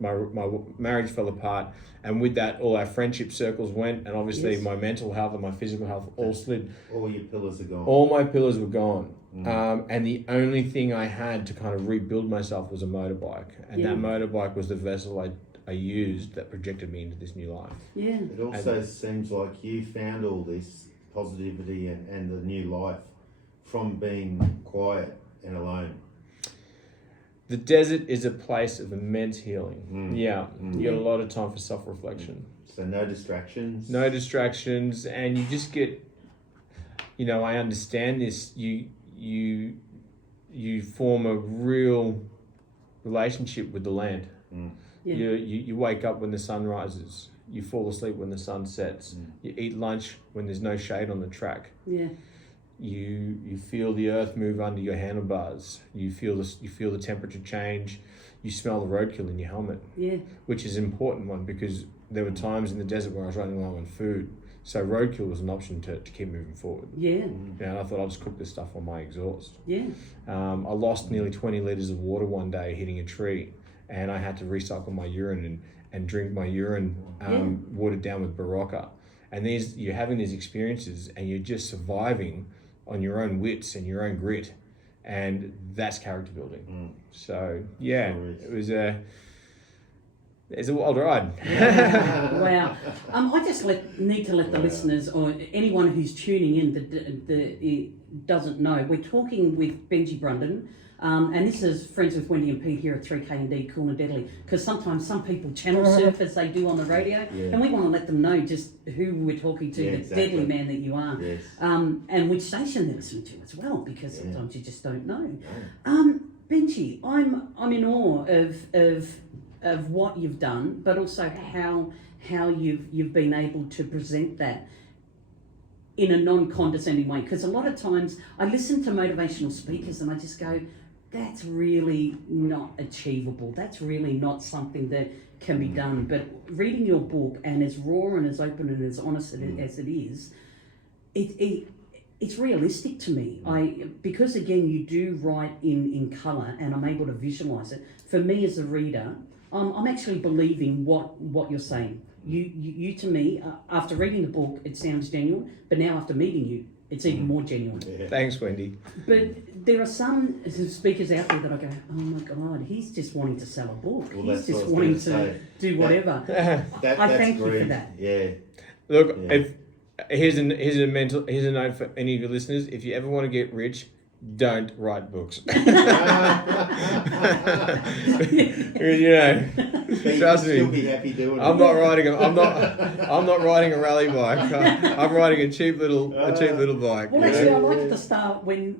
my marriage fell apart, and with that, all our friendship circles went, and obviously my mental health and my physical health all slid. All your pillars are gone. All my pillars were gone. And the only thing I had to kind of rebuild myself was a motorbike. And that motorbike was the vessel I used that projected me into this new life. Yeah. It also seems like you found all this positivity and the new life from being quiet and alone. The desert is a place of immense healing. You get a lot of time for self-reflection. So no distractions. No distractions, and you just get, I understand this. You form a real relationship with the land. Yeah. You wake up when the sun rises. You fall asleep when the sun sets. You eat lunch when there's no shade on the track. Yeah. You feel the earth move under your handlebars. You feel the temperature change. You smell the roadkill in your helmet. Yeah. Which is an important one because there were times in the desert where I was running low on food. So roadkill was an option to keep moving forward. Yeah. And I thought I'll just cook this stuff on my exhaust. Yeah. I lost nearly 20 litres of water one day hitting a tree, and I had to recycle my urine and drink my urine watered down with Barocca. And you're having these experiences and you're just surviving on your own wits and your own grit, and that's character building. So it's a wild ride. Wow. I just need to let the listeners or anyone who's tuning in that doesn't know, we're talking with Benji Brunden, and this is Friends with Wendy and Pete here at 3K&D, Cool and Deadly, because sometimes some people channel surf as they do on the radio, and we want to let them know just who we're talking to, the deadly man that you are, and which station they're listening to as well, because sometimes you just don't know. Benji, I'm in awe of what you've done, but also how you've been able to present that in a non-condescending way. Because a lot of times I listen to motivational speakers and I just go, that's really not achievable. That's really not something that can be done. But reading your book, and as raw and as open and as honest as it is, it's realistic to me. Because again, you do write in colour, and I'm able to visualise it. For me as a reader, I'm actually believing what you're saying. You to me, after reading the book, it sounds genuine, but now after meeting you, it's even more genuine. Yeah. Thanks, Wendy. But there are some speakers out there that I go, oh my God, he's just wanting to sell a book. Well, he's just wanting to do whatever. I thank you for that. Yeah. Look, here's a note for any of your listeners. If you ever want to get rich, don't write books. Trust me. Still be happy doing I'm not riding a rally bike. I'm riding a cheap little bike. Well, actually, I like at the start when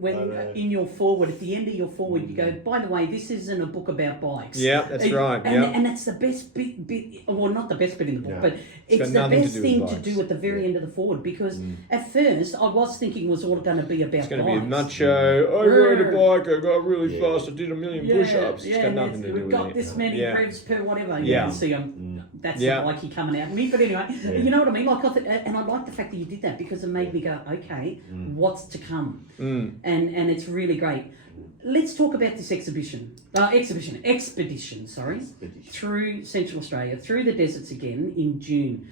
in your foreword, at the end of your foreword, you go, by the way, this isn't a book about bikes. Yeah, that's right. And that's the best bit. Well, not the best bit in the book, but it's the best thing to do at the very end of the foreword, because at first I was thinking it was all going to be about it's going bikes. to be a macho. I rode a bike. I got really fast. I did 1 million push-ups. It's got nothing to do with it. We've got this many revs per whatever. Yeah. You see, that's the bikey coming out of me. But anyway, you know what I mean? Like, and I like the fact that you did that, because it made me go, okay, what's to come? And it's really great. Let's talk about this expedition, through Central Australia, through the deserts again in June.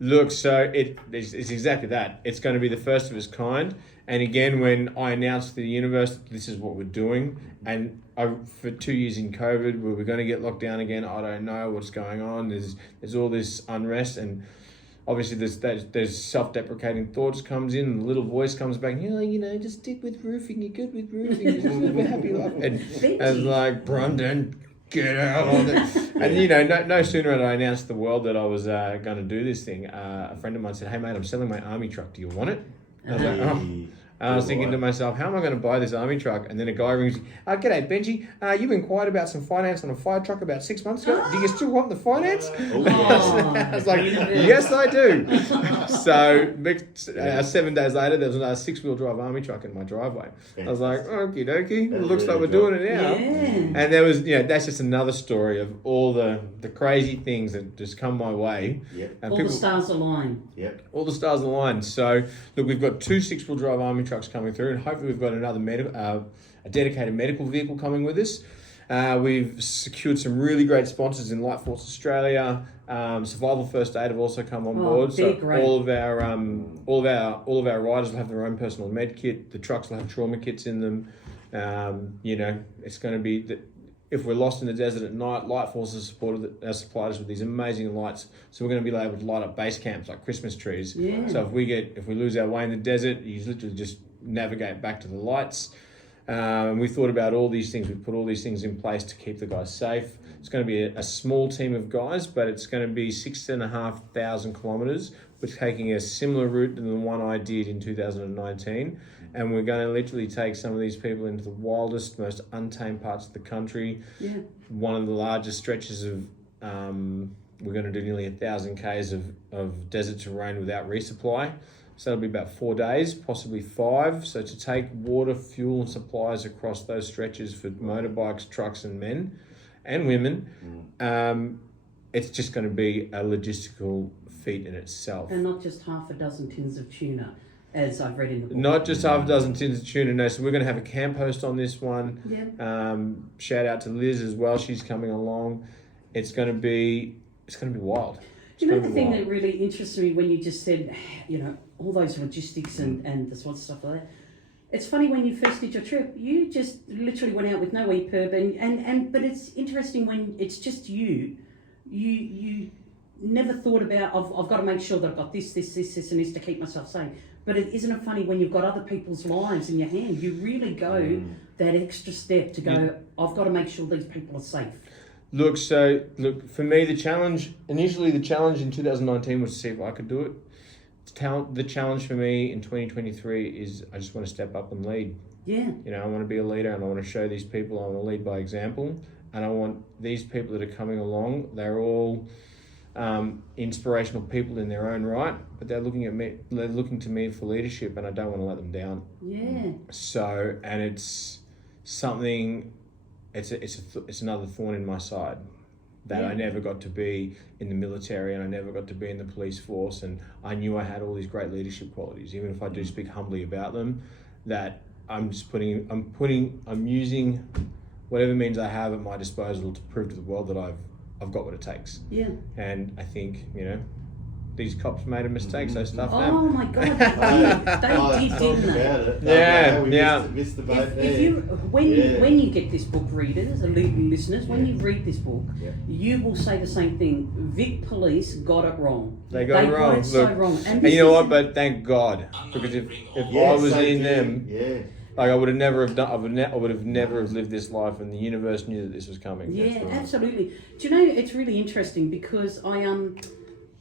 Look, so it's exactly that. It's going to be the first of its kind. And again, when I announced to the universe, this is what we're doing, and for 2 years in COVID, we were going to get locked down again. I don't know what's going on. There's all this unrest, and obviously there's self-deprecating thoughts comes in, and the little voice comes back, just stick with roofing. You're good with roofing. Just live a happy life. And like, Brunden, get out on it. And no sooner had I announced to the world that I was going to do this thing, a friend of mine said, "Hey mate, I'm selling my army truck. Do you want it?" I was like, oh. And I was thinking to myself, how am I going to buy this army truck? And then a guy rings me, "G'day, Benji. You've inquired about some finance on a fire truck about 6 months ago. Do you still want the finance?" I was like, yes, I do. So 7 days later, there was another 6-wheel drive army truck in my driveway. I was like, okie dokie. It looks like we're doing it now. Yeah. And there was, that's just another story of all the crazy things that just come my way. Yep. And all the stars align. Yep. All the stars align. So, look, we've got 2 6-wheel drive army trucks coming through, and hopefully we've got another a dedicated medical vehicle coming with us. We've secured some really great sponsors in Light Force Australia. Survival First Aid have also come on board. So great. all of our riders will have their own personal med kit. The trucks will have trauma kits in them. It's going to be if we're lost in the desert at night, Light Force has supplied us with these amazing lights. So we're going to be able to light up base camps like Christmas trees. Yeah. So if we lose our way in the desert, you literally just navigate back to the lights. And we thought about all these things. We put all these things in place to keep the guys safe. It's going to be a small team of guys, but it's going to be 6,500 kilometres. We're taking a similar route than the one I did in 2019. And we're going to literally take some of these people into the wildest, most untamed parts of the country. Yeah. One of the largest stretches of, we're going to do nearly 1,000 k's of desert terrain without resupply. So it'll be about 4 days, possibly 5. So to take water, fuel and supplies across those stretches for motorbikes, trucks and men and women, it's just going to be a logistical feat in itself. And not just half a dozen tins of tuna, as I've read in the book. Not just half a dozen tins of tuna, no. So we're going to have a camp host on this one. Yeah. Shout out to Liz as well. She's coming along. It's going to be wild. Do you know the thing that really interests me when you just said, all those logistics and the sort of stuff like that? It's funny, when you first did your trip, you just literally went out with no EPIRB, but it's interesting when it's just you never thought about, I've got to make sure that I've got this and this to keep myself safe. But isn't it funny when you've got other people's lives in your hand, you really go that extra step to go, I've got to make sure these people are safe. Look, for me, initially the challenge in 2019 was to see if I could do it. The challenge for me in 2023 is I just want to step up and lead. Yeah. I want to be a leader, and I want to show these people, I want to lead by example. And I want these people that are coming along, they're all inspirational people in their own right, but they're looking to me for leadership, and I don't want to let them down. Yeah. So, and it's something, it's another thorn in my side that I never got to be in the military, and I never got to be in the police force, and I knew I had all these great leadership qualities, even if I do speak humbly about them, that I'm using whatever means I have at my disposal to prove to the world that I've got what it takes. Yeah. And I think, these cops made a mistake, so stuff them. Oh my God, they did, didn't they? Yeah. Missed the boat when you get this book, readers, listeners, when you read this book, you will say the same thing. Vic Police got it wrong. They got it wrong. Look, so wrong. And you know what? But thank God, because if I was in them, like I would have never have done. I would have never have lived this life, and the universe knew that this was coming. Yeah, absolutely. Do you know, it's really interesting because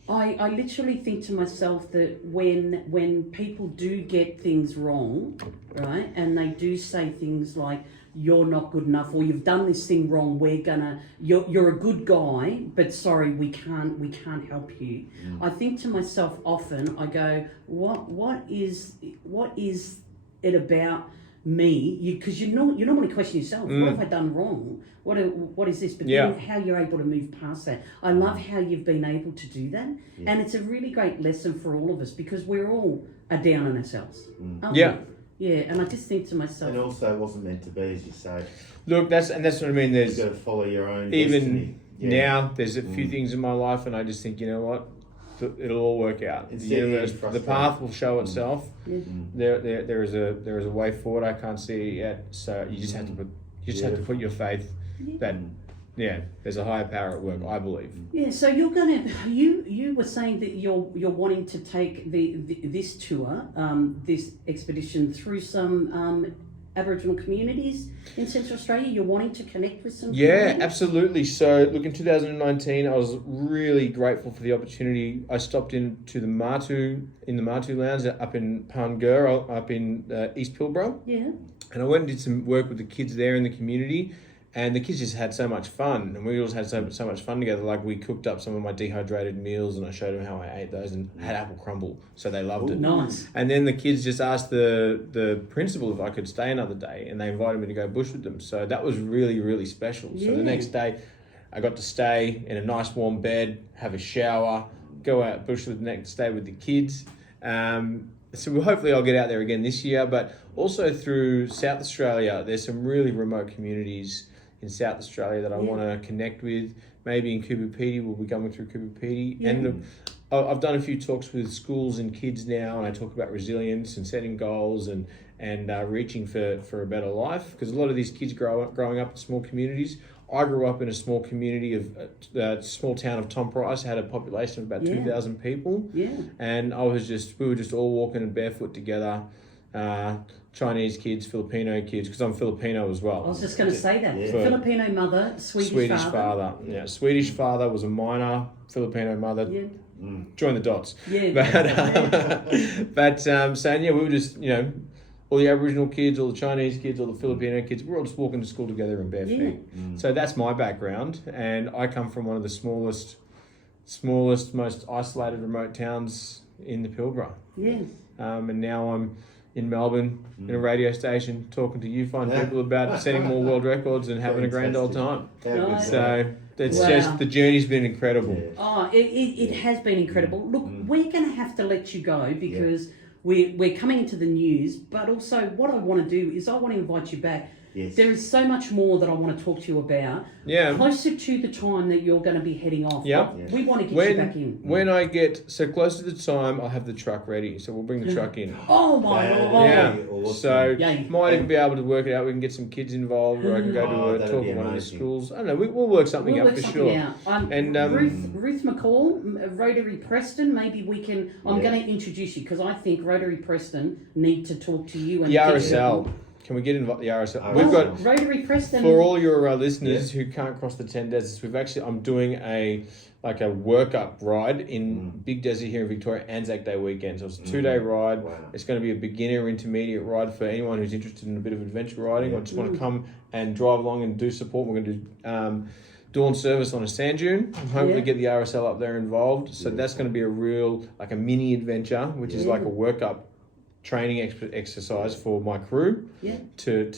I literally think to myself that when people do get things wrong, right, and they do say things like, you're not good enough, or you've done this thing wrong, you're a good guy, but sorry, we can't help you. I think to myself often, I go, what is it about me? Because you normally question yourself, what have I done wrong? What is this? But then how you're able to move past that. I love how you've been able to do that. Yeah. And it's a really great lesson for all of us, because we're all down on ourselves. Yeah. Yeah, and I just think to myself... And also it wasn't meant to be, as you say. Look, that's what I mean. You've got to follow your own destiny. Even now, there's a few things in my life, and I just think, you know what? It'll all work out. The path will show itself. There is a way forward. I can't see it yet, so you just have to put your faith that there's a higher power at work, I believe. Yeah. So you were saying that you're wanting to take this tour, this expedition through some Aboriginal communities in Central Australia. You're wanting to connect with some communities? Absolutely. So look, in 2019 I was really grateful for the opportunity. I stopped into the Martu Lounge up in Pangur, up in East Pilbara. Yeah. And I went and did some work with the kids there in the community. And the kids just had so much fun, and we all had so much fun together. Like, we cooked up some of my dehydrated meals, and I showed them how I ate those, and had apple crumble, so they loved it. Nice. And then the kids just asked the principal if I could stay another day, and they invited me to go bush with them. So that was really, really special. Yeah. So the next day, I got to stay in a nice warm bed, have a shower, go out bush the next day with the kids. So hopefully I'll get out there again this year, but also through South Australia, there's some really remote communities in South Australia that I want to connect with. Maybe in Coober Pedy, we'll be going through Coober Pedy. Yeah. And I've done a few talks with schools and kids now, and I talk about resilience and setting goals and reaching for a better life. Because a lot of these kids growing up in small communities, I grew up in a small community of small town of Tom Price, had a population of about 2,000 people. Yeah. And we were just all walking barefoot together. Chinese kids, Filipino kids, because I'm Filipino as well. I was just going to say that. Filipino mother, Swedish father. Yeah, Swedish father, was a miner, Filipino mother. Yeah. Join the dots. Yeah. So we were just, all the Aboriginal kids, all the Chinese kids, all the Filipino kids, we're all just walking to school together in bare feet. So that's my background, and I come from one of the smallest, most isolated, remote towns in the Pilbara. Yeah. And now I'm in Melbourne in a radio station talking to you fine people about setting more world records and having a grand old time. So it's just, the journey's been incredible. Yeah. Oh, it has been incredible. Look, we're going to have to let you go because we're coming into the news, but also what I want to do is I want to invite you back. Yes. There is so much more that I want to talk to you about. Yeah. Closer to the time that you're going to be heading off. Yep. We want to get you back in. When I get close to the time, I'll have the truck ready. So we'll bring the truck in. Oh my Lord. Yeah. Awesome. So might even be able to work it out. We can get some kids involved, or I can go to a talk at one of the schools. I don't know. We'll work something out for sure. Out. And Ruth McCall, Rotary Preston. Maybe we can. I'm going to introduce you because I think Rotary Preston need to talk to you. And the RSL. Can we get involved? The RSL. We've got Rotary Preston. For all your listeners who can't cross the 10 deserts, I'm doing a workup ride in Big Desert here in Victoria, Anzac Day weekend. So it's a 2-day ride. Wow. It's going to be a beginner intermediate ride for anyone who's interested in a bit of adventure riding or just want to come and drive along and do support. We're going to do dawn service on a sand dune and hopefully get the RSL up there involved. So that's going to be a real, a mini adventure, which is like a workup training exercise for my crew. Yeah. So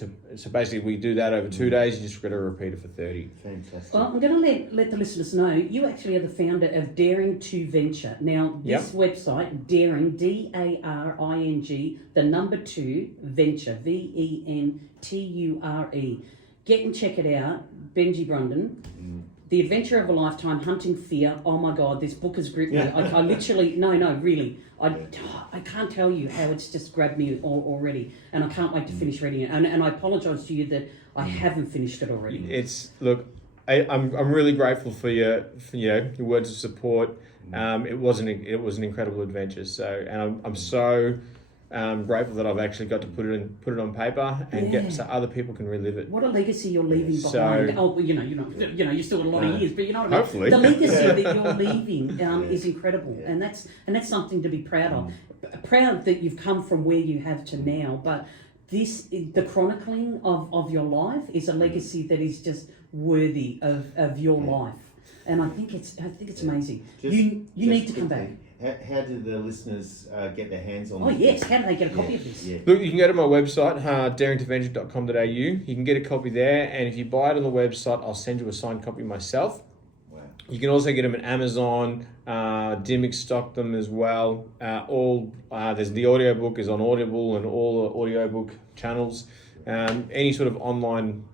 basically we do that over 2 days. You just got to repeat it for 30. Fantastic. Well, I'm going to let the listeners know you actually are the founder of Daring to Venture. Now, this website, Daring, DARING, the number 2, Venture, VENTURE. Get and check it out. Benji Brunden. The Adventure of a Lifetime, Hunting Fear. Oh my God, this book has gripped me. I literally, really. I can't tell you how it's just grabbed me already, and I can't wait to finish reading it. And I apologise to you that I haven't finished it already. I'm really grateful for your words of support. It was an incredible adventure. So, and I'm so grateful that I've actually got to put it on paper and get so other people can relive it. What a legacy you're leaving behind. You still got a lot of years, but you know what I mean. Hopefully, the legacy that you're leaving is incredible, and that's something to be proud of. Proud that you've come from where you have to now, but the chronicling of your life is a legacy that is just worthy of your life, and I think it's amazing. You need to come back. How do the listeners get their hands on this? Oh, yes. How do they get a copy of this? Yeah. Look, you can go to my website, daringtoventure.com.au. You can get a copy there, and if you buy it on the website, I'll send you a signed copy myself. Wow. You can also get them at Amazon. Dimmick stocked them as well. There's the audiobook is on Audible and all the audiobook channels. Any sort of online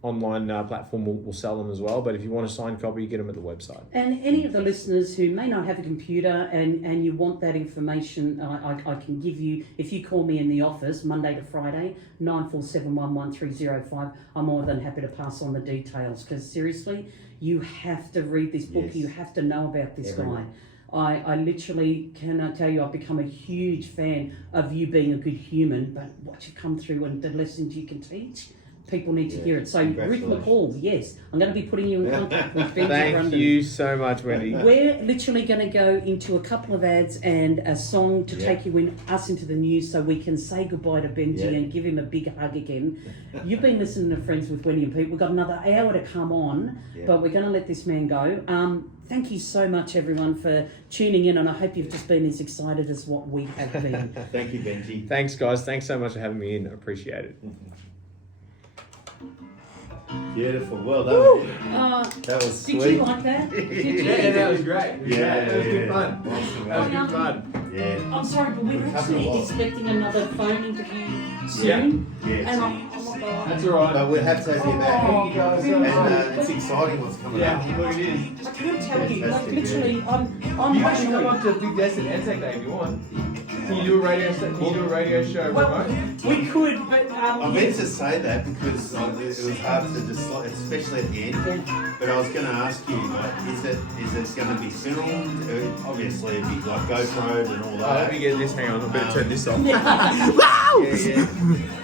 platform will sell them as well, but if you want a signed copy, you get them at the website. And any of the listeners who may not have a computer and you want that information, I can give you, if you call me in the office Monday to Friday, 94711305, I'm more than happy to pass on the details, because seriously, you have to read this book. You have to know about this guy. I literally cannot tell you, I've become a huge fan of you being a good human, but what you come through and the lessons you can teach, people need to hear it. So Ruth McCall, yes, I'm going to be putting you in contact with Benji Thank you so much, Wendy. We're literally going to go into a couple of ads and a song to take us into the news, so we can say goodbye to Benji and give him a big hug again. You've been listening to Friends with Wendy and Pete. We've got another hour to come on, but we're going to let this man go. Thank you so much, everyone, for tuning in, and I hope you've just been as excited as what we have been. Thank you, Benji. Thanks, guys. Thanks so much for having me in. I appreciate it. Beautiful, well done. That was sweet. Did you like that? Yeah, that was great. That was good fun. Awesome. That was good fun. Yeah. I'm sorry, but we're actually expecting another phone interview soon. Yes. And oh my God. That's all right. But we'll have to have you back. Oh, guys, and it's exciting what's coming up. Look, it is. I can't tell you, like Fantastic, literally, I'm You can come up to Big Desert Anzac Day if you want. Can you do a radio show Well, remote? we could, but I meant to say that because it was hard to decide, especially at the end. But I was going to ask you, is it going to be filmed? Obviously, it'd be like GoPro and all that. Let me get this. Hang on, I better turn this off. yeah. Yeah.